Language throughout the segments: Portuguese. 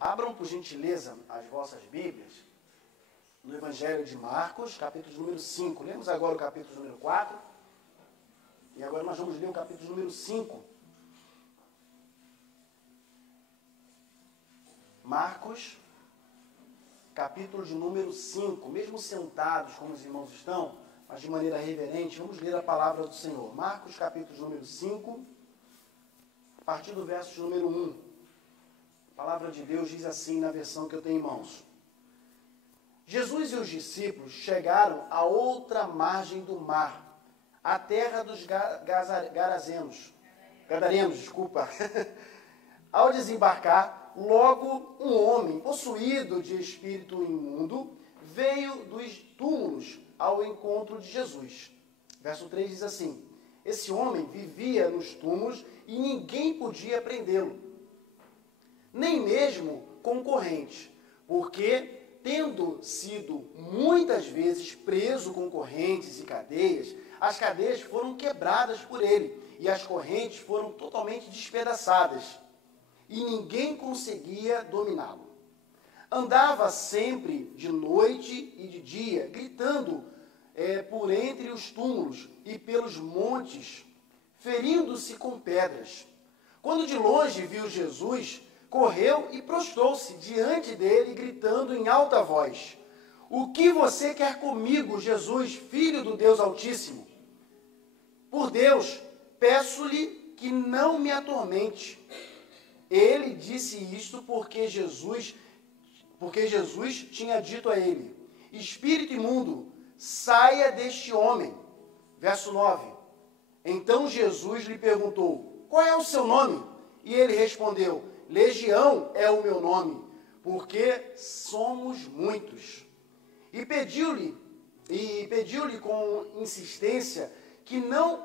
Abram, por gentileza, as vossas Bíblias no Evangelho de Marcos, capítulo número 5. Lemos agora o capítulo número 4. E agora nós vamos ler o capítulo número 5. Marcos, capítulo de número 5. Mesmo sentados como os irmãos estão, mas de maneira reverente, vamos ler a palavra do Senhor. Marcos, capítulo de número 5, a partir do verso de número 1. A palavra de Deus diz assim na versão que eu tenho em mãos. Jesus e os discípulos chegaram à outra margem do mar, a terra dos Gadarenos. Ao desembarcar, logo um homem possuído de espírito imundo veio dos túmulos ao encontro de Jesus. Verso 3 diz assim: esse homem vivia nos túmulos e ninguém podia prendê-lo, nem mesmo concorrente, porque, tendo sido muitas vezes preso com correntes e cadeias, as cadeias foram quebradas por ele e as correntes foram totalmente despedaçadas e ninguém conseguia dominá-lo. Andava sempre de noite e de dia, gritando por entre os túmulos e pelos montes, ferindo-se com pedras. Quando de longe viu Jesus, correu e prostrou-se diante dele, gritando em alta voz: o que você quer comigo, Jesus, Filho do Deus Altíssimo? Por Deus, peço-lhe que não me atormente. Ele disse isto porque Jesus tinha dito a ele: espírito imundo, saia deste homem. Verso 9. Então Jesus lhe perguntou: qual é o seu nome? E ele respondeu: Legião é o meu nome, porque somos muitos. E pediu-lhe com insistência que não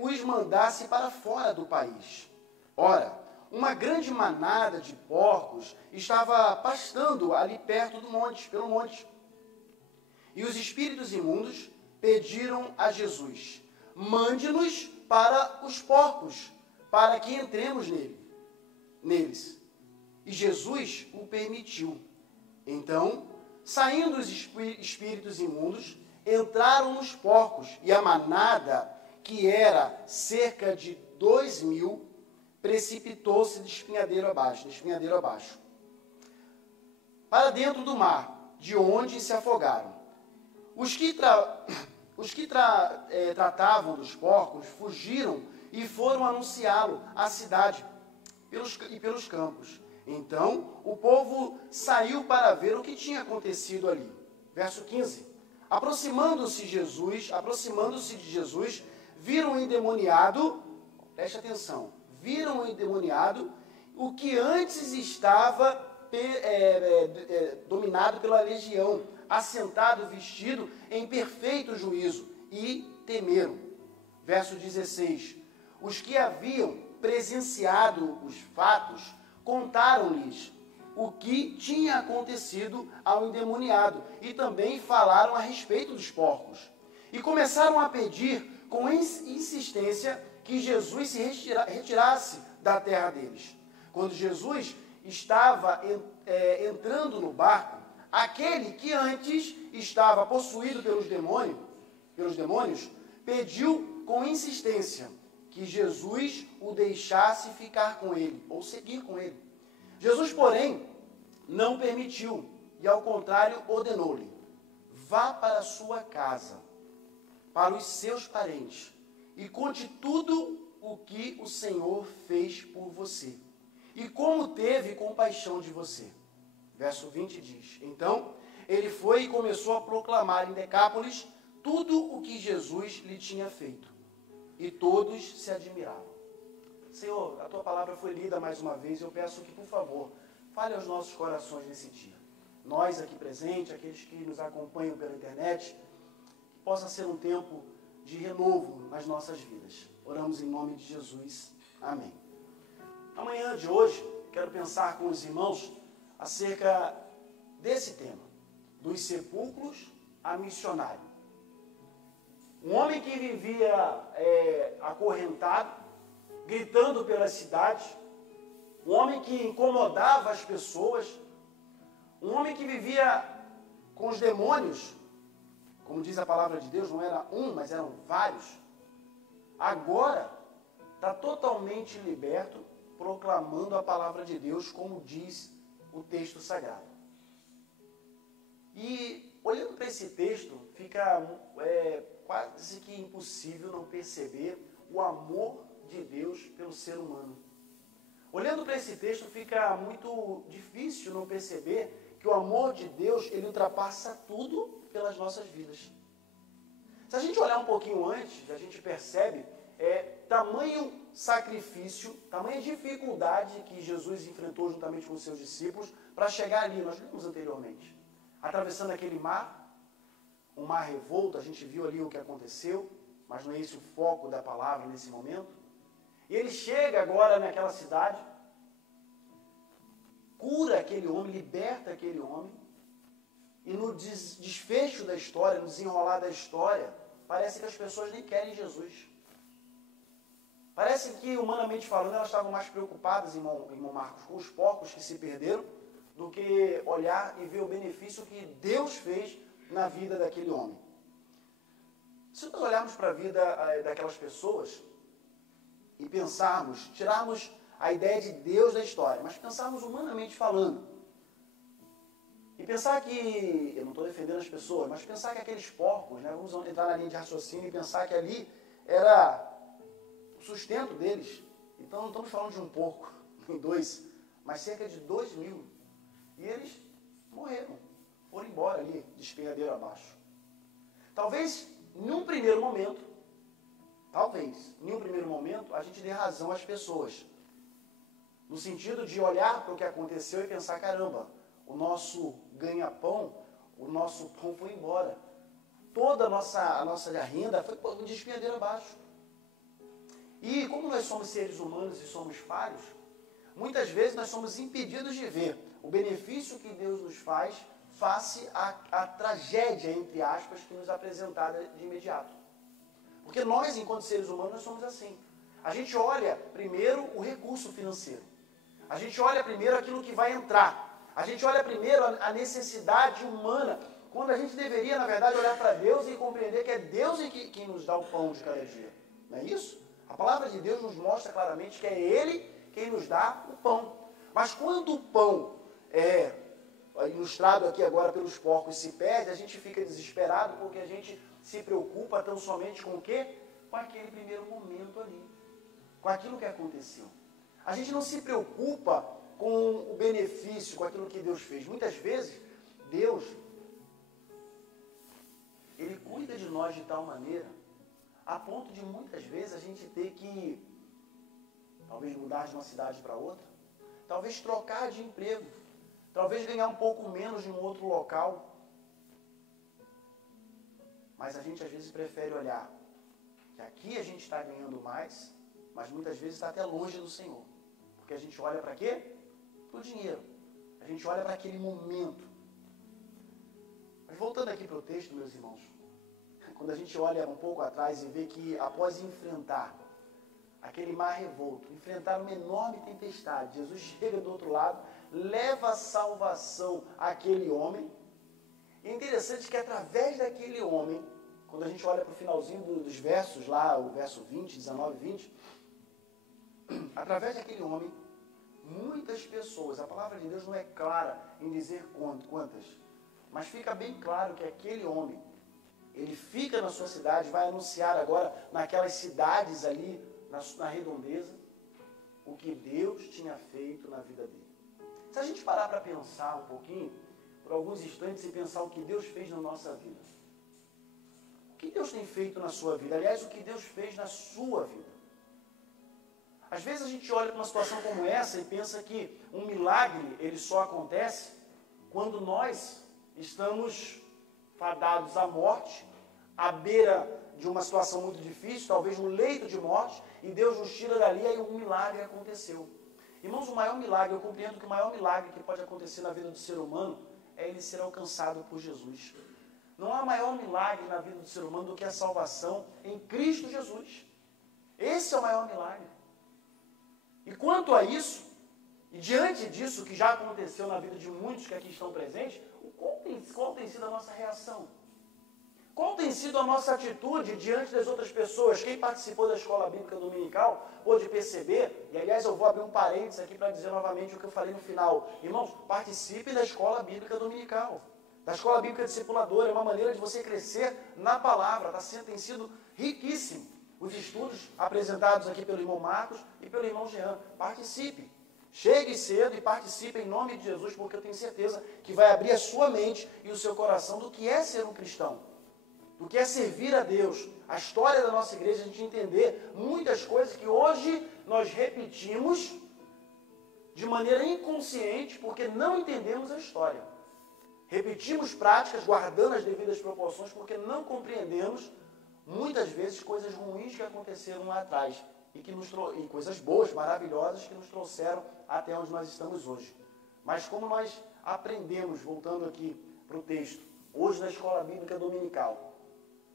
os mandasse para fora do país. Ora, uma grande manada de porcos estava pastando ali perto pelo monte. E os espíritos imundos pediram a Jesus: mande-nos para os porcos, para que entremos neles. E Jesus o permitiu. Então, saindo os espíritos imundos, entraram nos porcos, e a manada, que era cerca de 2.000, precipitou-se de espinhadeiro abaixo, para dentro do mar, de onde se afogaram. Os que tratavam dos porcos fugiram e foram anunciá-lo à cidade pelos campos. Então, o povo saiu para ver o que tinha acontecido ali. Verso 15. Aproximando-se de Jesus, viram o endemoniado, preste atenção, viram o endemoniado, o que antes estava dominado pela legião, assentado, vestido em perfeito juízo, e temeram. Verso 16. Os que haviam presenciado os fatos contaram-lhes o que tinha acontecido ao endemoniado e também falaram a respeito dos porcos. E começaram a pedir com insistência que Jesus se retirasse da terra deles. Quando Jesus estava entrando no barco, aquele que antes estava possuído pelos demônios, pediu com insistência que Jesus o deixasse ficar com ele, ou seguir com ele. Jesus, porém, não permitiu, e ao contrário ordenou-lhe: vá para a sua casa, para os seus parentes, e conte tudo o que o Senhor fez por você, e como teve compaixão de você. Verso 20 diz: então ele foi e começou a proclamar em Decápolis tudo o que Jesus lhe tinha feito. E todos se admiravam. Senhor, a tua palavra foi lida mais uma vez. Eu peço que, por favor, fale aos nossos corações nesse dia. Nós aqui presentes, aqueles que nos acompanham pela internet, que possa ser um tempo de renovo nas nossas vidas. Oramos em nome de Jesus. Amém. Amanhã de hoje, quero pensar com os irmãos acerca desse tema, dos sepulcros a missionário. Um homem que vivia acorrentado, gritando pelas cidades, um homem que incomodava as pessoas, um homem que vivia com os demônios, como diz a palavra de Deus, não era um, mas eram vários. Agora está totalmente liberto, proclamando a palavra de Deus, como diz o texto sagrado. E olhando para esse texto, fica quase que impossível não perceber o amor de Deus pelo ser humano. Olhando para esse texto, fica muito difícil não perceber que o amor de Deus, ele ultrapassa tudo pelas nossas vidas. Se a gente olhar um pouquinho antes, a gente percebe tamanho sacrifício, tamanha dificuldade que Jesus enfrentou juntamente com os seus discípulos para chegar ali, nós vimos anteriormente. Atravessando aquele mar, um mar revolto, a gente viu ali o que aconteceu, mas não é esse o foco da palavra nesse momento. E ele chega agora naquela cidade, cura aquele homem, liberta aquele homem, e no desfecho da história, no desenrolar da história, parece que as pessoas nem querem Jesus. Parece que, humanamente falando, elas estavam mais preocupadas, irmão Marcos, com os porcos que se perderam, do que olhar e ver o benefício que Deus fez na vida daquele homem. Se nós olharmos para a vida daquelas pessoas e pensarmos, tirarmos a ideia de Deus da história, mas pensarmos humanamente falando, e pensar que, eu não estou defendendo as pessoas, mas pensar que aqueles porcos, né, vamos entrar na linha de raciocínio e pensar que ali era o sustento deles. Então não estamos falando de um porco, nem dois, mas cerca de 2.000. E eles morreram, foram embora ali, despenhadeiro abaixo. Talvez, em um primeiro momento, a gente dê razão às pessoas. No sentido de olhar para o que aconteceu e pensar, caramba, o nosso ganha-pão, o nosso pão foi embora. Toda a nossa renda foi um despenhadeiro abaixo. E como nós somos seres humanos e somos falhos, muitas vezes nós somos impedidos de ver o benefício que Deus nos faz face à tragédia, entre aspas, que nos é apresentada de imediato. Porque nós, enquanto seres humanos, nós somos assim. A gente olha primeiro o recurso financeiro. A gente olha primeiro aquilo que vai entrar. A gente olha primeiro a necessidade humana, quando a gente deveria, na verdade, olhar para Deus e compreender que é Deus quem nos dá o pão de cada dia. Não é isso? A palavra de Deus nos mostra claramente que é Ele quem nos dá o pão. Mas quando o pão ilustrado aqui agora pelos porcos se perde, a gente fica desesperado porque a gente se preocupa tão somente com o quê? Com aquele primeiro momento ali, com aquilo que aconteceu. A gente não se preocupa com o benefício, com aquilo que Deus fez. Muitas vezes, Deus, Ele cuida de nós de tal maneira, a ponto de muitas vezes a gente ter que, talvez mudar de uma cidade para outra, talvez trocar de emprego, talvez ganhar um pouco menos em um outro local. Mas a gente às vezes prefere olhar que aqui a gente está ganhando mais, mas muitas vezes está até longe do Senhor. Porque a gente olha para quê? Para o dinheiro. A gente olha para aquele momento. Mas voltando aqui para o texto, meus irmãos, quando a gente olha um pouco atrás e vê que após enfrentar aquele mar revolto, enfrentar uma enorme tempestade, Jesus chega do outro lado, leva a salvação àquele homem. E é interessante que através daquele homem, quando a gente olha para o finalzinho dos versos lá, o verso 20, 19 e 20, através daquele homem, muitas pessoas, a palavra de Deus não é clara em dizer quantas, mas fica bem claro que aquele homem, ele fica na sua cidade, vai anunciar agora naquelas cidades ali, na redondeza, o que Deus tinha feito na vida dele. Se a gente parar para pensar um pouquinho, por alguns instantes, e pensar o que Deus fez na nossa vida. O que Deus tem feito na sua vida? Aliás, o que Deus fez na sua vida. Às vezes a gente olha para uma situação como essa e pensa que um milagre, ele só acontece quando nós estamos fadados à morte, à beira de uma situação muito difícil, talvez no leito de morte, e Deus nos tira dali e um milagre aconteceu. Irmãos, o maior milagre, eu compreendo que o maior milagre que pode acontecer na vida do ser humano é ele ser alcançado por Jesus. Não há maior milagre na vida do ser humano do que a salvação em Cristo Jesus. Esse é o maior milagre. E quanto a isso, E diante disso, que já aconteceu na vida de muitos que aqui estão presentes, qual tem sido a nossa reação? Qual tem sido a nossa atitude diante das outras pessoas? Quem participou da escola bíblica dominical pôde perceber, e aliás eu vou abrir um parênteses aqui para dizer novamente o que eu falei no final. Irmãos, participe da escola bíblica dominical. Da escola bíblica discipuladora, é uma maneira de você crescer na palavra, tem sido riquíssimo. Os estudos apresentados aqui pelo irmão Marcos e pelo irmão Jean. Participe. Chegue cedo e participe em nome de Jesus, porque eu tenho certeza que vai abrir a sua mente e o seu coração do que é ser um cristão, do que é servir a Deus. A história da nossa igreja, a gente entender muitas coisas que hoje nós repetimos de maneira inconsciente, porque não entendemos a história. Repetimos práticas, guardando as devidas proporções, porque não compreendemos, muitas vezes, coisas ruins que aconteceram lá atrás. E coisas boas, maravilhosas, que nos trouxeram até onde nós estamos hoje. Mas como nós aprendemos, voltando aqui para o texto, hoje na escola bíblica dominical,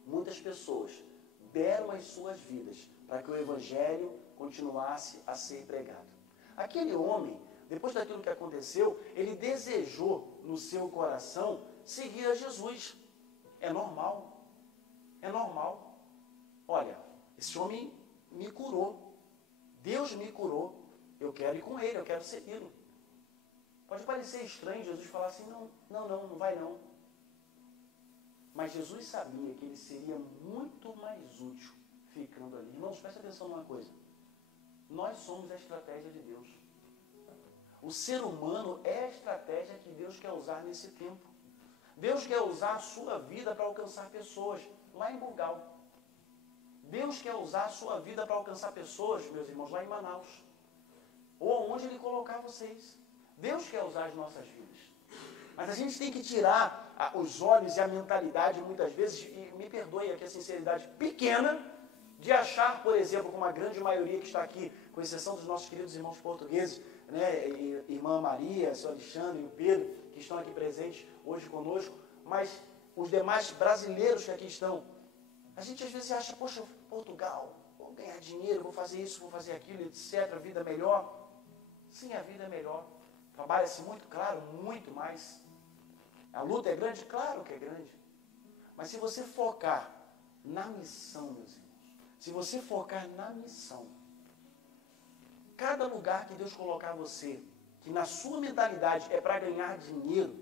muitas pessoas deram as suas vidas para que o evangelho continuasse a ser pregado. Aquele homem, depois daquilo que aconteceu, ele desejou no seu coração seguir a Jesus. É normal. É normal. Olha, esse homem me curou. Deus me curou. Eu quero ir com ele, eu quero segui-lo. Pode parecer estranho Jesus falar assim, não vai não. Mas Jesus sabia que ele seria muito mais útil ficando ali. Irmãos, presta atenção numa coisa. Nós somos a estratégia de Deus. O ser humano é a estratégia que Deus quer usar nesse tempo. Deus quer usar a sua vida para alcançar pessoas lá em Bulgal. Deus quer usar a sua vida para alcançar pessoas, meus irmãos, lá em Manaus. Ou onde Ele colocar vocês. Deus quer usar as nossas vidas. Mas a gente tem que tirar os olhos e a mentalidade, muitas vezes, e me perdoe aqui a sinceridade pequena, de achar, por exemplo, como a grande maioria que está aqui, com exceção dos nossos queridos irmãos portugueses, né, irmã Maria, seu Alexandre e o Pedro, que estão aqui presentes hoje conosco, mas os demais brasileiros que aqui estão, a gente às vezes acha, poxa, Portugal, vou ganhar dinheiro, vou fazer isso, vou fazer aquilo, etc., a vida é melhor. Sim, a vida é melhor. Trabalha-se muito, claro, muito mais. A luta é grande? Claro que é grande. Mas se você focar na missão, meus irmãos, se você focar na missão, cada lugar que Deus colocar você, que na sua mentalidade é para ganhar dinheiro,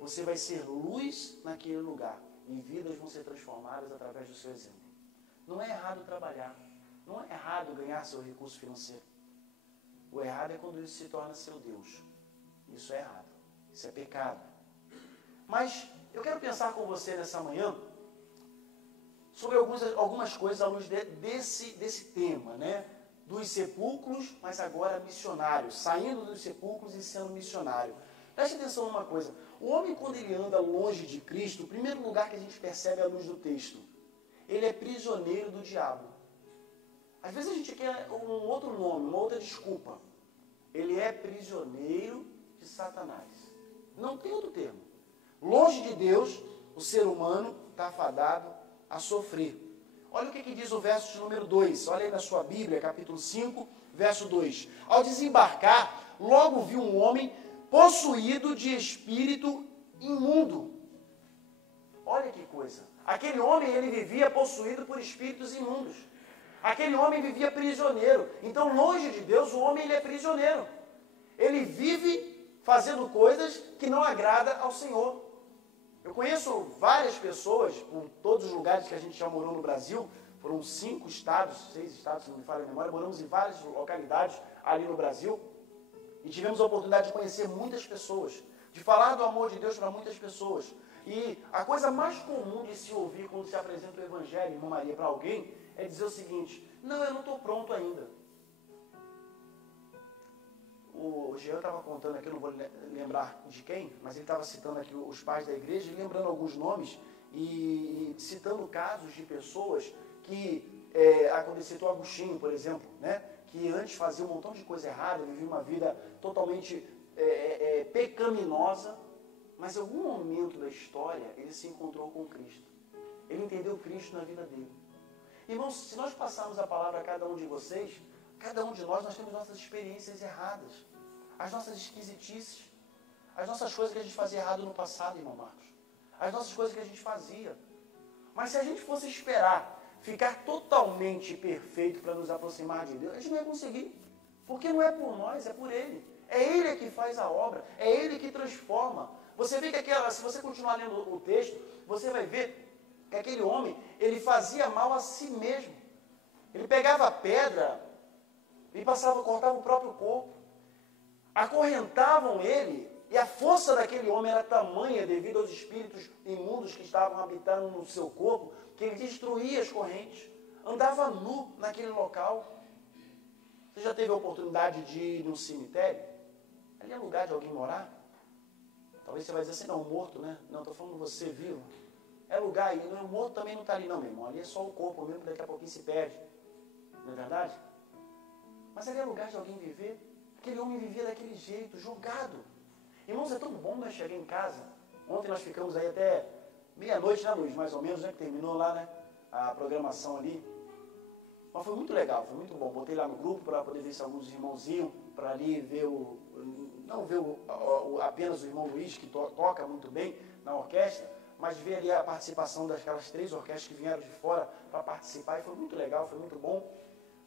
você vai ser luz naquele lugar e vidas vão ser transformadas através do seu exemplo. Não é errado trabalhar, não é errado ganhar seu recurso financeiro. O errado é quando isso se torna seu Deus. Isso é errado, isso é pecado. Mas eu quero pensar com você nessa manhã sobre algumas coisas à luz desse tema, né? Dos sepulcros, mas agora missionários, saindo dos sepulcros e sendo missionário. Preste atenção numa coisa, o homem quando ele anda longe de Cristo, o primeiro lugar que a gente percebe à luz do texto, ele é prisioneiro do diabo. Às vezes a gente quer um outro nome, uma outra desculpa. Ele é prisioneiro de Satanás. Não tem outro termo. Longe de Deus, o ser humano está fadado a sofrer. Olha o que diz o verso de número 2. Olha aí na sua Bíblia, capítulo 5, verso 2. Ao desembarcar, logo viu um homem possuído de espírito imundo. Olha que coisa. Aquele homem, ele vivia possuído por espíritos imundos. Aquele homem vivia prisioneiro. Então, longe de Deus, o homem ele é prisioneiro. Ele vive fazendo coisas que não agradam ao Senhor. Eu conheço várias pessoas, por todos os lugares que a gente já morou no Brasil, foram 5 estados, 6 estados, se não me falha a memória, moramos em várias localidades ali no Brasil, e tivemos a oportunidade de conhecer muitas pessoas, de falar do amor de Deus para muitas pessoas. E a coisa mais comum de se ouvir quando se apresenta o Evangelho, irmã Maria, para alguém, é dizer o seguinte: não, eu não estou pronto ainda. O Jean estava contando aqui, eu não vou lembrar de quem, mas ele estava citando aqui os pais da igreja, e lembrando alguns nomes, e citando casos de pessoas que, citou Agostinho, por exemplo, né, que antes fazia um montão de coisa errada, vivia uma vida totalmente pecaminosa, mas em algum momento da história ele se encontrou com Cristo. Ele entendeu Cristo na vida dele. Irmãos, se nós passarmos a palavra a cada um de vocês, cada um de nós temos nossas experiências erradas. as nossas esquisitices, as nossas coisas que a gente fazia errado no passado, irmão Marcos. As nossas coisas que a gente fazia. Mas se a gente fosse esperar ficar totalmente perfeito para nos aproximar de Deus, a gente não ia conseguir. Porque não é por nós, é por Ele. É Ele que faz a obra, é Ele que transforma. Você vê que se você continuar lendo o texto, você vai ver que aquele homem, ele fazia mal a si mesmo. Ele pegava a pedra e cortava o próprio corpo. Acorrentavam ele, e a força daquele homem era tamanha devido aos espíritos imundos que estavam habitando no seu corpo, que ele destruía as correntes. Andava nu naquele local. Você já teve a oportunidade de ir num cemitério? Ali é lugar de alguém morar? Talvez você vai dizer assim, não, morto, né? Não, estou falando você vivo. É lugar aí, o morto também não está ali não, meu irmão. Ali é só o corpo mesmo, que daqui a pouquinho se perde. Não é verdade? Mas ali é lugar de alguém viver. Aquele homem vivia daquele jeito, jogado. Irmãos, é tão bom nós chegar em casa. Ontem nós ficamos aí até meia-noite, né, Luiz? Mais ou menos, né? Que terminou lá, né? A programação ali. Mas foi muito legal, foi muito bom. Botei lá no grupo para poder ver se alguns irmãos iam para ali ver não ver apenas o irmão Luiz, que toca muito bem na orquestra, mas ver ali a participação daquelas 3 orquestras que vieram de fora para participar, e foi muito legal, foi muito bom.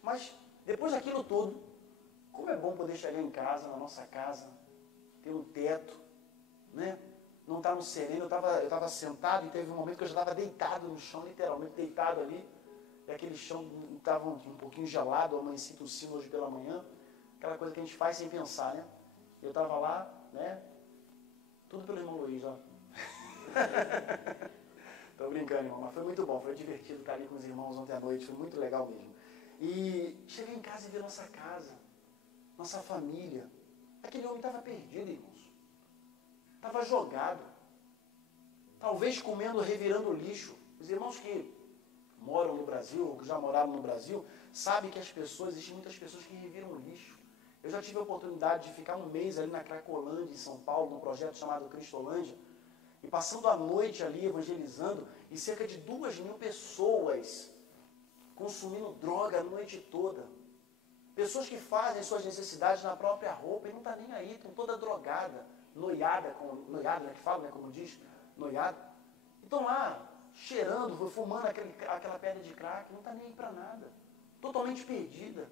Mas depois daquilo tudo, como é bom poder chegar em casa, na nossa casa, ter um teto, né? Não estar no sereno, eu estava sentado e teve um momento que eu já estava deitado no chão, literalmente deitado ali, e aquele chão estava um pouquinho gelado, eu amanheci tossindo hoje pela manhã, aquela coisa que a gente faz sem pensar, né? Eu estava lá, né? Tudo pelo irmão Luiz, ó. Tô brincando, irmão, mas foi muito bom, foi divertido estar ali com os irmãos ontem à noite, foi muito legal mesmo. E cheguei em casa e vi a nossa casa, nossa família. Aquele homem estava perdido, irmãos. Estava jogado. Talvez comendo, revirando lixo. Os irmãos que moram no Brasil, ou que já moraram no Brasil, sabem que existem muitas pessoas que reviram lixo. Eu já tive a oportunidade de ficar um mês ali na Cracolândia, em São Paulo, num projeto chamado Cristolândia, e passando a noite ali evangelizando, e cerca de 2.000 pessoas consumindo droga a noite toda. Pessoas que fazem suas necessidades na própria roupa e não está nem aí, estão toda drogada, noiada, né, que fala, né, como diz, noiada. Estão lá, cheirando, fumando aquela pedra de crack, não está nem aí para nada. Totalmente perdida.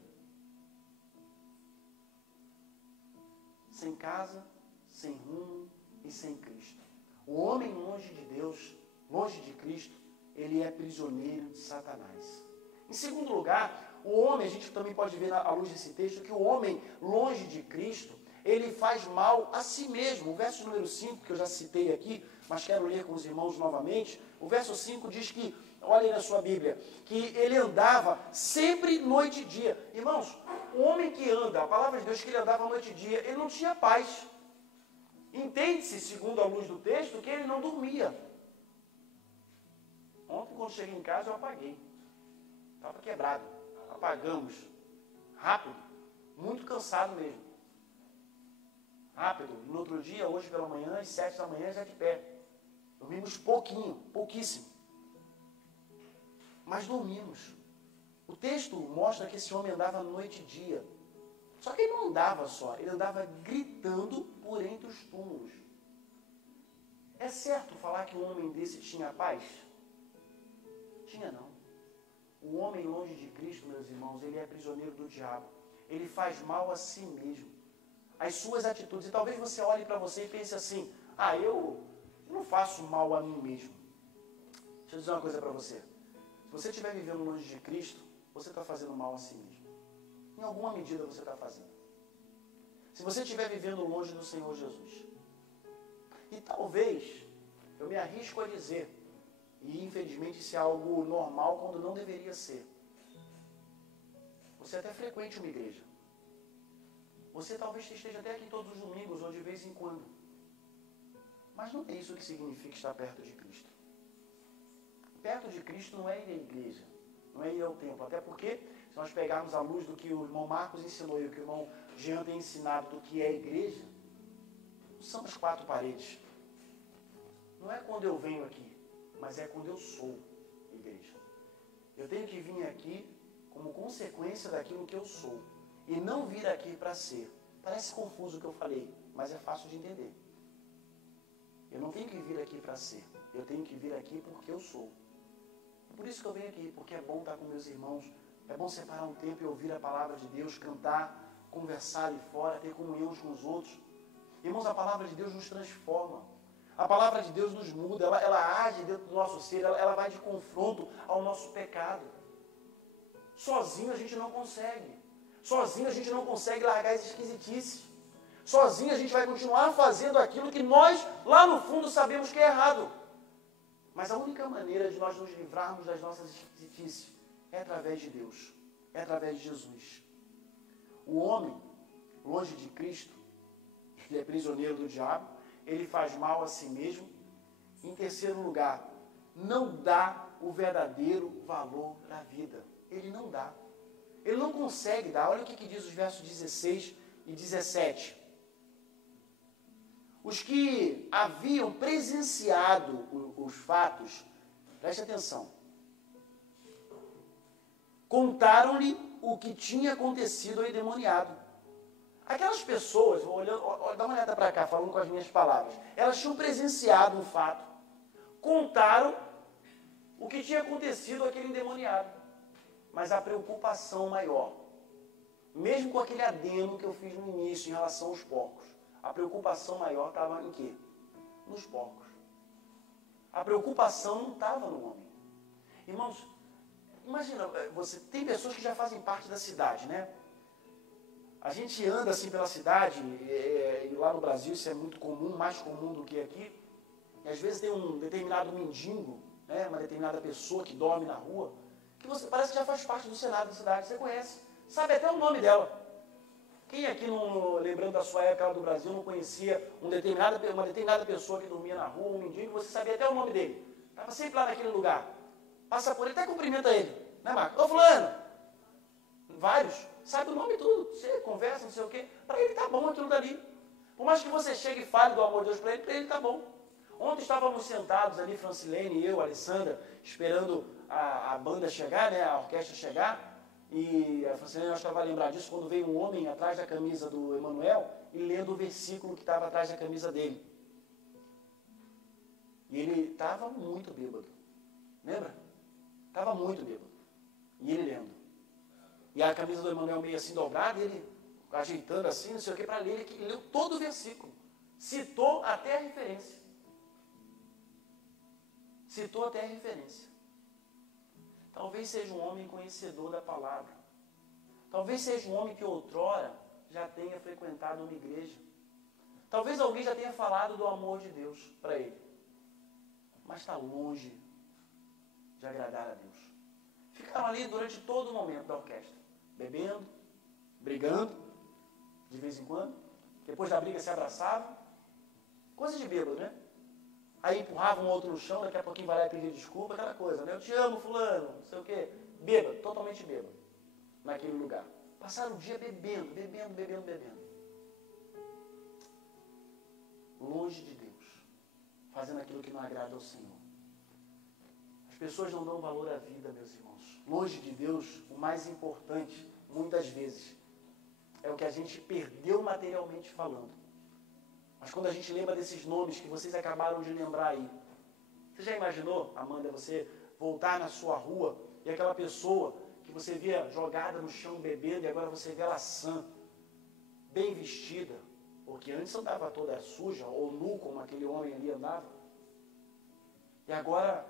Sem casa, sem rumo e sem Cristo. O homem longe de Deus, longe de Cristo, ele é prisioneiro de Satanás. Em segundo lugar, o homem, a gente também pode ver à luz desse texto, que o homem longe de Cristo, ele faz mal a si mesmo. O verso número 5, que eu já citei aqui, mas quero ler com os irmãos novamente, o verso 5 diz que, olha aí na sua Bíblia, que ele andava sempre noite e dia. Irmãos, o homem que anda, a palavra de Deus que ele andava noite e dia, ele não tinha paz. Entende-se, segundo a luz do texto, que ele não dormia. Ontem, quando cheguei em casa, eu apaguei. Estava quebrado. Apagamos. Rápido. Muito cansado mesmo. Rápido. No outro dia, hoje pela manhã, às 7 da manhã, já de pé. Dormimos pouquinho, pouquíssimo. Mas dormimos. O texto mostra que esse homem andava noite e dia. Só que ele não andava só, ele andava gritando por entre os túmulos. É certo falar que um homem desse tinha paz? Tinha não. O homem longe de Cristo, meus irmãos, ele é prisioneiro do diabo. Ele faz mal a si mesmo. As suas atitudes. E talvez você olhe para você e pense assim, eu não faço mal a mim mesmo. Deixa eu dizer uma coisa para você. Se você estiver vivendo longe de Cristo, você está fazendo mal a si mesmo. Em alguma medida você está fazendo. Se você estiver vivendo longe do Senhor Jesus. E talvez, eu me arrisco a dizer, e infelizmente isso é algo normal quando não deveria ser. Você até frequente uma igreja. Você talvez esteja até aqui todos os domingos ou de vez em quando. Mas não é isso que significa estar perto de Cristo. Perto de Cristo não é ir à igreja, não é ir ao templo. Até porque, se nós pegarmos a luz do que o irmão Marcos ensinou e o que o irmão Jean tem ensinado do que é a igreja, são as 4 paredes. Não é quando eu venho aqui, mas é quando eu sou igreja. Eu tenho que vir aqui como consequência daquilo que eu sou. E não vir aqui para ser. Parece confuso o que eu falei, mas é fácil de entender. Eu não tenho que vir aqui para ser, eu tenho que vir aqui porque eu sou. É por isso que eu venho aqui, porque é bom estar com meus irmãos, é bom separar um tempo e ouvir a palavra de Deus, cantar, conversar ali fora, ter comunhão uns com os outros. Irmãos, a palavra de Deus nos transforma. A palavra de Deus nos muda, ela age dentro do nosso ser, ela vai de confronto ao nosso pecado. Sozinho a gente não consegue. Sozinho a gente não consegue largar essa esquisitice. Sozinho a gente vai continuar fazendo aquilo que nós, lá no fundo, sabemos que é errado. Mas a única maneira de nós nos livrarmos das nossas esquisitices é através de Deus, é através de Jesus. O homem, longe de Cristo, ele é prisioneiro do diabo, ele faz mal a si mesmo. Em terceiro lugar, não dá o verdadeiro valor da vida. Ele não dá. Ele não consegue dar. Olha o que diz os versos 16 e 17. Os que haviam presenciado os fatos, preste atenção, contaram-lhe o que tinha acontecido ao endemoniado. Aquelas pessoas, dá uma olhada para cá, falando com as minhas palavras, elas tinham presenciado um fato, contaram o que tinha acontecido àquele endemoniado. Mas a preocupação maior, mesmo com aquele adendo que eu fiz no início em relação aos porcos, a preocupação maior estava em quê? Nos porcos. A preocupação não estava no homem. Irmãos, imagina, tem pessoas que já fazem parte da cidade, né? A gente anda assim pela cidade, e lá no Brasil isso é muito comum, mais comum do que aqui, e às vezes tem um determinado mendigo, né, uma determinada pessoa que dorme na rua, que você parece que já faz parte do Senado da cidade, você conhece, sabe até o nome dela. Quem aqui, lembrando da sua época lá do Brasil, não conhecia uma determinada pessoa que dormia na rua, um mendigo, você sabia até o nome dele. Estava sempre lá naquele lugar. Passa por ele, até cumprimenta ele. Né, Marcos? Ô, fulano! Vários. Sabe o nome e tudo. Você conversa, não sei o quê. Para ele tá bom aquilo dali. Por mais que você chegue e fale do amor de Deus para ele tá bom. Ontem estávamos sentados ali, Francilene, eu, Alessandra, esperando a banda chegar, né, a orquestra chegar. E a Francilene, acho que ela vai lembrar disso, quando veio um homem atrás da camisa do Emanuel e lendo o versículo que estava atrás da camisa dele. E ele estava muito bêbado. Lembra? Estava muito bêbado. E ele lendo. E a camisa do Emanuel meio assim dobrada, ele ajeitando assim, não sei o que, para ler. Ele leu todo o versículo. Citou até a referência. Citou até a referência. Talvez seja um homem conhecedor da palavra. Talvez seja um homem que outrora já tenha frequentado uma igreja. Talvez alguém já tenha falado do amor de Deus para ele. Mas está longe de agradar a Deus. Ficaram ali durante todo o momento da orquestra. Bebendo, brigando, de vez em quando. Depois da briga se abraçavam. Coisa de bêbado, né? Aí empurrava um outro no chão, daqui a pouquinho vai lá e pedir desculpa, aquela coisa, né? Eu te amo, fulano, não sei o quê. Bêbado, totalmente bêbado, naquele lugar. Passaram o dia bebendo. Longe de Deus, fazendo aquilo que não agrada ao Senhor. As pessoas não dão valor à vida, meus irmãos. Longe de Deus, o mais importante, muitas vezes, é o que a gente perdeu materialmente falando. Mas quando a gente lembra desses nomes que vocês acabaram de lembrar aí, você já imaginou, Amanda, você voltar na sua rua e aquela pessoa que você via jogada no chão bebendo e agora você vê ela sã, bem vestida, porque antes andava toda suja ou nu como aquele homem ali andava, e agora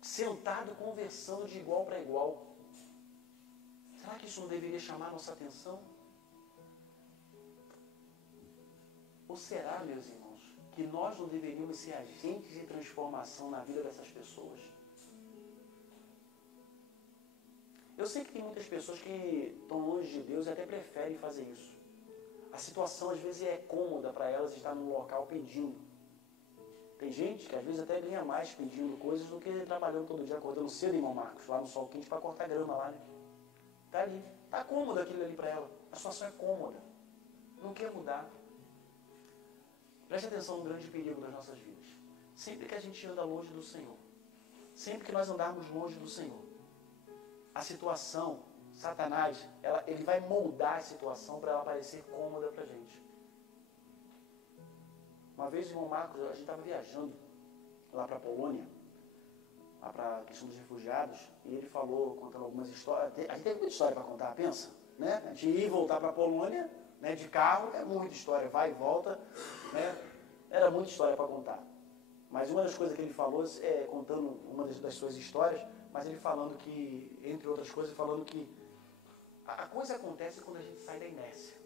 sentado conversando de igual para igual. Será que isso não deveria chamar nossa atenção? Ou será, meus irmãos, que nós não deveríamos ser agentes de transformação na vida dessas pessoas? Eu sei que tem muitas pessoas que estão longe de Deus e até preferem fazer isso. A situação às vezes é cômoda para elas estar num local pedindo. Tem gente que às vezes até ganha mais pedindo coisas do que trabalhando todo dia, acordando cedo, irmão Marcos, lá no sol quente para cortar grama lá, né? Está ali. Está cômodo aquilo ali para ela. A situação é cômoda. Não quer mudar. Preste atenção no grande perigo das nossas vidas. Sempre que a gente anda longe do Senhor, sempre que nós andarmos longe do Senhor, a situação Satanás, ele vai moldar a situação para ela parecer cômoda para a gente. Uma vez, irmão Marcos, a gente estava viajando lá para a Polônia, lá para a questão dos refugiados, e ele falou, contando algumas histórias. A gente tem muita história para contar, pensa, né? A gente ir e voltar para a Polônia, né, de carro, é muita história, vai e volta, né? Era muita história para contar. Mas uma das coisas que ele falou, contando uma das suas histórias, mas ele falando que, entre outras coisas, falando que a coisa acontece quando a gente sai da inércia.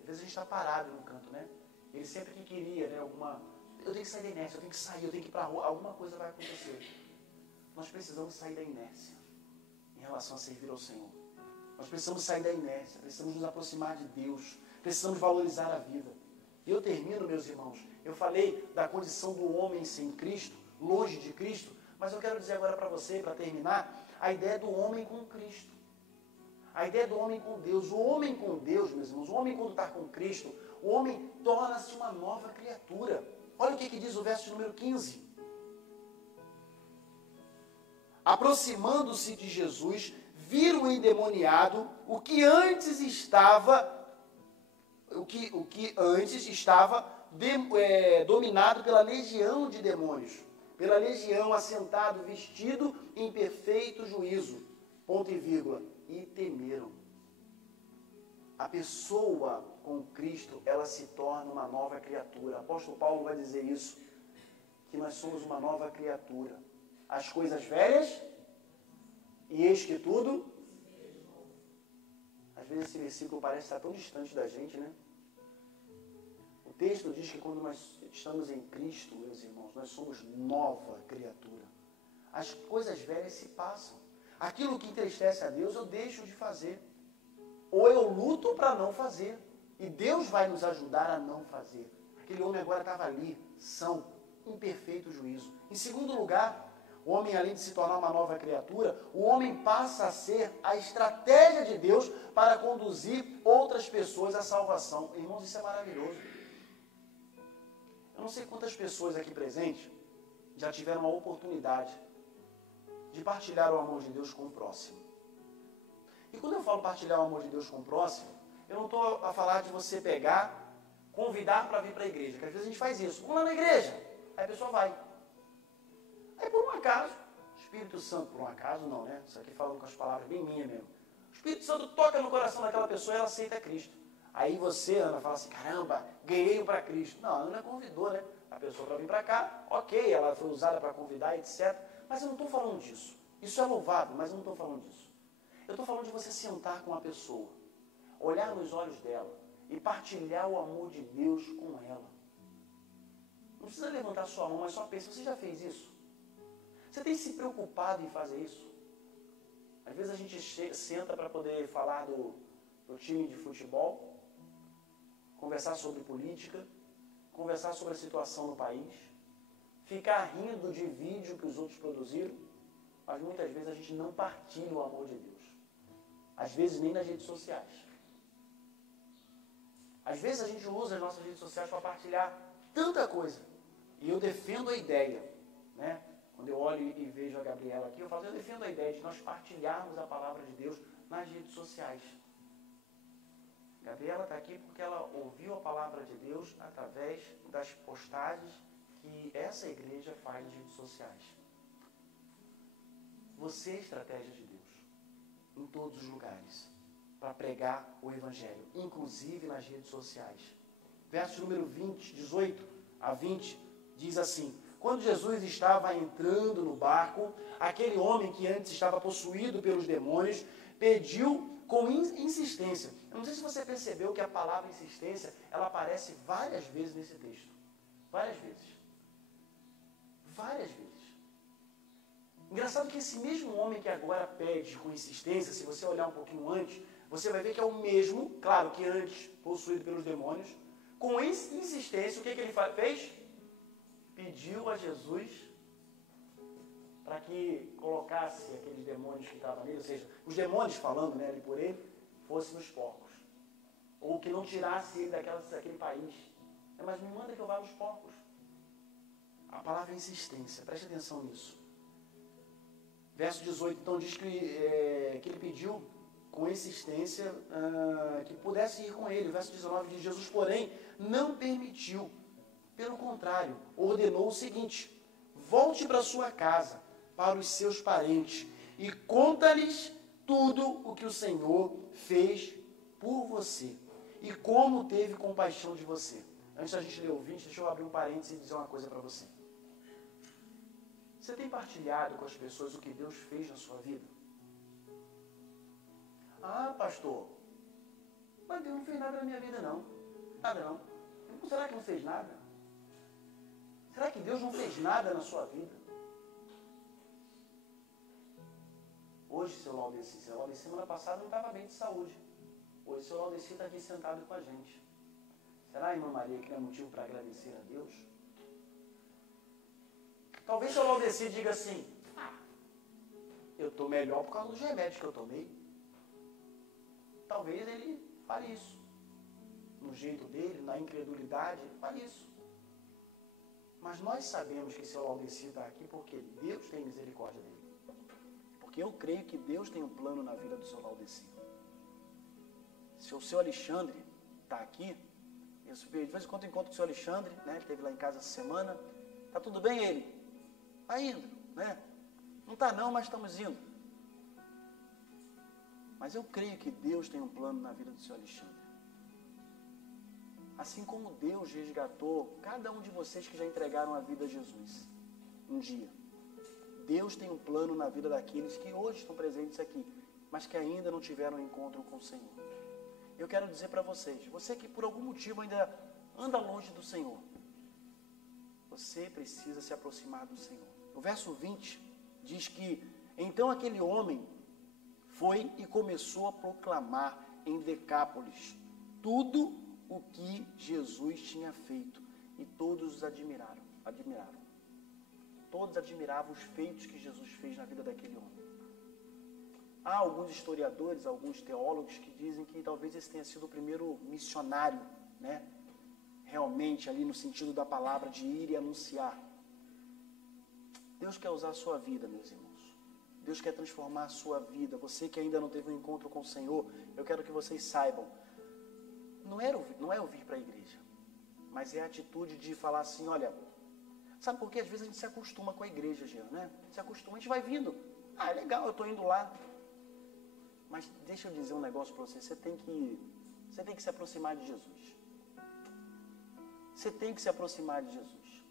Às vezes a gente está parado no canto, né? Ele sempre que queria, né, eu tenho que sair da inércia, eu tenho que sair, eu tenho que ir para a rua, alguma coisa vai acontecer. Nós precisamos sair da inércia em relação a servir ao Senhor. Nós precisamos sair da inércia, precisamos nos aproximar de Deus, precisamos valorizar a vida. E eu termino, meus irmãos, eu falei da condição do homem sem Cristo, longe de Cristo, mas eu quero dizer agora para você, para terminar, a ideia do homem com Cristo. A ideia do homem com Deus. O homem com Deus, meus irmãos, o homem quando está com Cristo, o homem torna-se uma nova criatura. Olha o que diz o verso número 15. Aproximando-se de Jesus, viram o endemoniado, o que antes estava dominado pela legião de demônios, pela legião assentado, vestido em perfeito juízo, ponto e vírgula, e temeram. A pessoa com Cristo, ela se torna uma nova criatura. O apóstolo Paulo vai dizer isso, que nós somos uma nova criatura. As coisas velhas, e eis que tudo. Às vezes esse versículo parece estar tão distante da gente, né? O texto diz que quando nós estamos em Cristo, meus irmãos, nós somos nova criatura. As coisas velhas se passam. Aquilo que entristece a Deus, eu deixo de fazer. Ou eu luto para não fazer. E Deus vai nos ajudar a não fazer. Aquele homem agora estava ali, são, em perfeito juízo. Em segundo lugar, o homem, além de se tornar uma nova criatura, o homem passa a ser a estratégia de Deus para conduzir outras pessoas à salvação. Irmãos, isso é maravilhoso. Eu não sei quantas pessoas aqui presentes já tiveram a oportunidade de partilhar o amor de Deus com o próximo. E quando eu falo partilhar o amor de Deus com o próximo, eu não estou a falar de você pegar, convidar para vir para a igreja, que às vezes a gente faz isso. Vamos lá na igreja, aí a pessoa vai. Aí por um acaso, o Espírito Santo, por um acaso não, né? Isso aqui falando com as palavras bem minhas mesmo. O Espírito Santo toca no coração daquela pessoa e ela aceita Cristo. Aí você, Ana, fala assim, caramba, ganhei para Cristo. Não, a Ana convidou, né? A pessoa para vir para cá, ok, ela foi usada para convidar, etc. Mas eu não estou falando disso. Isso é louvável, mas eu não estou falando disso. Eu estou falando de você sentar com a pessoa, olhar nos olhos dela e partilhar o amor de Deus com ela. Não precisa levantar sua mão, mas só pensa, você já fez isso? Você tem se preocupado em fazer isso? Às vezes a gente senta para poder falar do time de futebol, conversar sobre política, conversar sobre a situação no país, ficar rindo de vídeo que os outros produziram, mas muitas vezes a gente não partilha o amor de Deus. Às vezes nem nas redes sociais. Às vezes a gente usa as nossas redes sociais para partilhar tanta coisa. E eu defendo a ideia, né? Quando eu olho e vejo a Gabriela aqui, eu defendo a ideia de nós partilharmos a palavra de Deus nas redes sociais. Gabriela está aqui porque ela ouviu a palavra de Deus através das postagens que essa igreja faz nas redes sociais. Você é a estratégia de Deus em todos os lugares para pregar o Evangelho, inclusive nas redes sociais. Verso número 18 a 20 diz assim: quando Jesus estava entrando no barco, aquele homem que antes estava possuído pelos demônios pediu com insistência. Eu não sei se você percebeu que a palavra insistência, ela aparece várias vezes nesse texto. Várias vezes. Várias vezes. Engraçado que esse mesmo homem que agora pede com insistência, se você olhar um pouquinho antes, você vai ver que é o mesmo, claro que antes possuído pelos demônios, com insistência, o que ele fez? Pediu a Jesus para que colocasse aqueles demônios que estavam nele, ou seja, os demônios falando, né, ali por ele, fossem nos porcos. Ou que não tirasse ele daquele país. Mas me manda que eu vá nos porcos. A palavra é insistência, preste atenção nisso. Verso 18, então, diz que ele pediu com insistência que pudesse ir com ele. O verso 19 diz: Jesus, porém, não permitiu. Pelo contrário, ordenou o seguinte: volte para sua casa, para os seus parentes, e conta-lhes tudo o que o Senhor fez por você, e como teve compaixão de você. Antes da gente ler o 20, deixa eu abrir um parênteses e dizer uma coisa para você. Você tem partilhado com as pessoas o que Deus fez na sua vida? Ah, pastor, mas Deus não fez nada na minha vida, não. Nada, não. Será que não fez nada? Será que Deus não fez nada na sua vida? Hoje, seu Laudeci, semana passada não estava bem de saúde. Hoje, seu Laudeci está aqui sentado com a gente. Será, irmã Maria, que não é motivo para agradecer a Deus? Talvez seu Laudeci diga assim: eu estou melhor por causa dos remédios que eu tomei. Talvez ele fale isso. No jeito dele, na incredulidade, ele fale isso. Mas nós sabemos que seu Laudeci está aqui porque Deus tem misericórdia dele. Porque eu creio que Deus tem um plano na vida do seu Laudeci. Se o seu Alexandre está aqui, de vez em quando eu encontro com o seu Alexandre, né? Ele esteve lá em casa essa semana. Tá tudo bem ele? Está indo, né? Não está não, mas estamos indo. Mas eu creio que Deus tem um plano na vida do seu Alexandre. Assim como Deus resgatou cada um de vocês que já entregaram a vida a Jesus um dia. Deus tem um plano na vida daqueles que hoje estão presentes aqui, mas que ainda não tiveram um encontro com o Senhor. Eu quero dizer para vocês, você que por algum motivo ainda anda longe do Senhor, você precisa se aproximar do Senhor. O verso 20 diz que, então aquele homem foi e começou a proclamar em Decápolis tudo o que Jesus tinha feito, e todos os admiraram. Todos admiravam os feitos que Jesus fez na vida daquele homem. Há alguns historiadores, alguns teólogos que dizem que talvez esse tenha sido o primeiro missionário, né? Realmente ali no sentido da palavra de ir e anunciar. Deus quer usar a sua vida, meus irmãos. Deus quer transformar a sua vida. Você que ainda não teve um encontro com o Senhor, eu quero que vocês saibam. Não é ouvir para a igreja, mas é a atitude de falar assim, olha, sabe por quê? Às vezes a gente se acostuma com a igreja, Jean, né? Se acostuma, a gente vai vindo. Ah, é legal, eu estou indo lá. Mas deixa eu dizer um negócio para você, você tem que se aproximar de Jesus. Você tem que se aproximar de Jesus.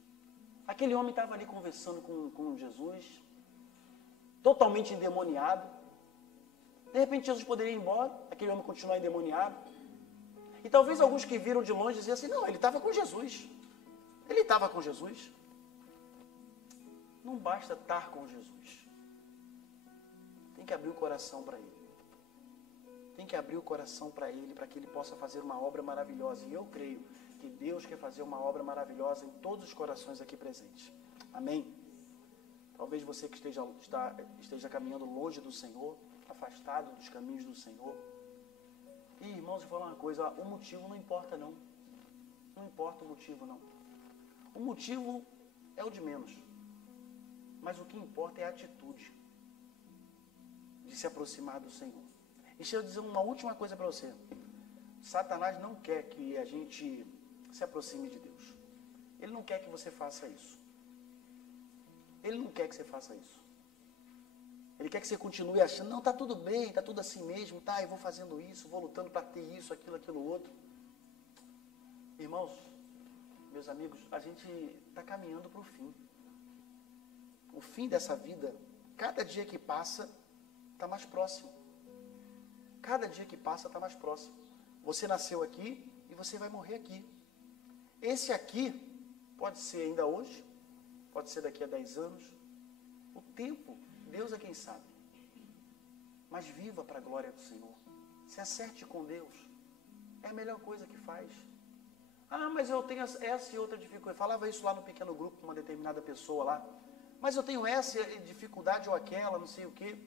Aquele homem estava ali conversando com Jesus, totalmente endemoniado. De repente Jesus poderia ir embora, aquele homem continuar endemoniado. E talvez alguns que viram de longe diziam assim, não, ele estava com Jesus. Ele estava com Jesus. Não basta estar com Jesus. Tem que abrir o coração para Ele. Tem que abrir o coração para Ele, para que Ele possa fazer uma obra maravilhosa. E eu creio que Deus quer fazer uma obra maravilhosa em todos os corações aqui presentes. Amém? Talvez você que esteja caminhando longe do Senhor, afastado dos caminhos do Senhor. E, irmãos, eu vou falar uma coisa, o motivo não importa não. Não importa o motivo não. O motivo é o de menos. Mas o que importa é a atitude de se aproximar do Senhor. E deixa eu dizer uma última coisa para você. Satanás não quer que a gente se aproxime de Deus. Ele não quer que você faça isso. Ele não quer que você faça isso. Ele quer que você continue achando, não, está tudo bem, está tudo assim mesmo, tá, eu vou fazendo isso, vou lutando para ter isso, aquilo outro. Irmãos, meus amigos, a gente está caminhando para o fim. O fim dessa vida, cada dia que passa, está mais próximo. Cada dia que passa está mais próximo. Você nasceu aqui e você vai morrer aqui. Esse aqui pode ser ainda hoje, pode ser daqui a 10 anos. O tempo, Deus é quem sabe. Mas viva para a glória do Senhor. Se acerte com Deus. É a melhor coisa que faz. Ah, mas eu tenho essa e outra dificuldade. Eu falava isso lá no pequeno grupo com uma determinada pessoa lá. Mas eu tenho essa dificuldade ou aquela, não sei o quê.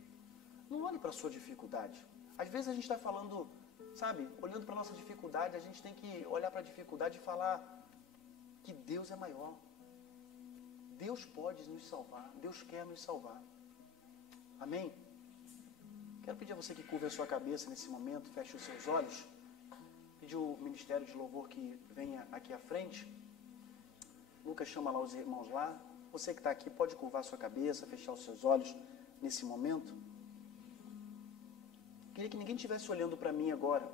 Não olhe para a sua dificuldade. Às vezes a gente está falando, sabe, olhando para a nossa dificuldade, a gente tem que olhar para a dificuldade e falar que Deus é maior. Deus pode nos salvar. Deus quer nos salvar. Amém? Quero pedir a você que curva a sua cabeça nesse momento, feche os seus olhos. Pedir o Ministério de Louvor que venha aqui à frente. Lucas chama lá os irmãos lá. Você que está aqui pode curvar a sua cabeça, fechar os seus olhos nesse momento. Queria que ninguém estivesse olhando para mim agora,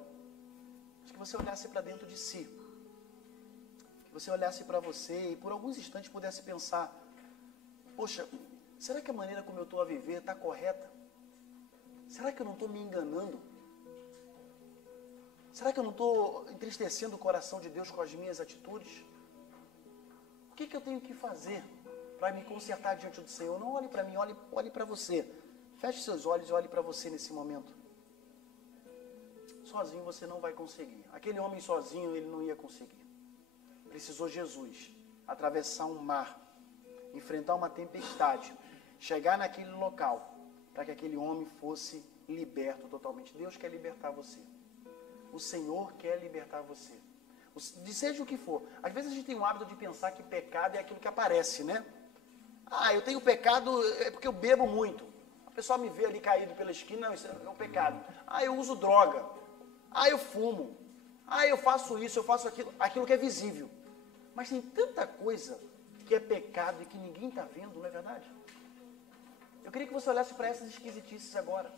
mas que você olhasse para dentro de si. Que você olhasse para você e por alguns instantes pudesse pensar, poxa, será que a maneira como eu estou a viver está correta? Será que eu não estou me enganando? Será que eu não estou entristecendo o coração de Deus com as minhas atitudes? O que eu tenho que fazer para me consertar diante do Senhor? Não olhe para mim, olhe para você. Feche seus olhos e olhe para você nesse momento. Sozinho você não vai conseguir. Aquele homem sozinho, ele não ia conseguir. Precisou Jesus atravessar um mar, enfrentar uma tempestade, chegar naquele local, para que aquele homem fosse liberto totalmente. Deus quer libertar você. O Senhor quer libertar você. Seja o que for. Às vezes a gente tem o hábito de pensar que pecado é aquilo que aparece, né? Eu tenho pecado é porque eu bebo muito. A pessoa me vê ali caído pela esquina, não, isso é um pecado. Eu uso droga. Eu fumo. Eu faço isso, eu faço aquilo. Aquilo que é visível. Mas tem tanta coisa que é pecado e que ninguém está vendo, não é verdade? Eu queria que você olhasse para essas esquisitices agora.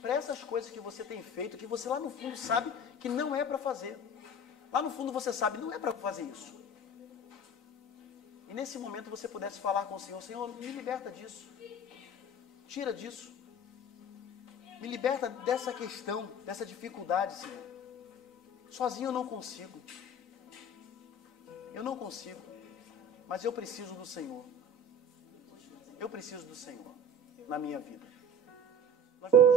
Para essas coisas que você tem feito, que você lá no fundo sabe que não é para fazer. Lá no fundo você sabe, não é para fazer isso. E nesse momento você pudesse falar com o Senhor, Senhor, me liberta disso. Tira disso. Me liberta dessa questão, dessa dificuldade, Senhor. Sozinho eu não consigo. Eu não consigo. Mas eu preciso do Senhor. Eu preciso do Senhor na minha vida. Nós vamos...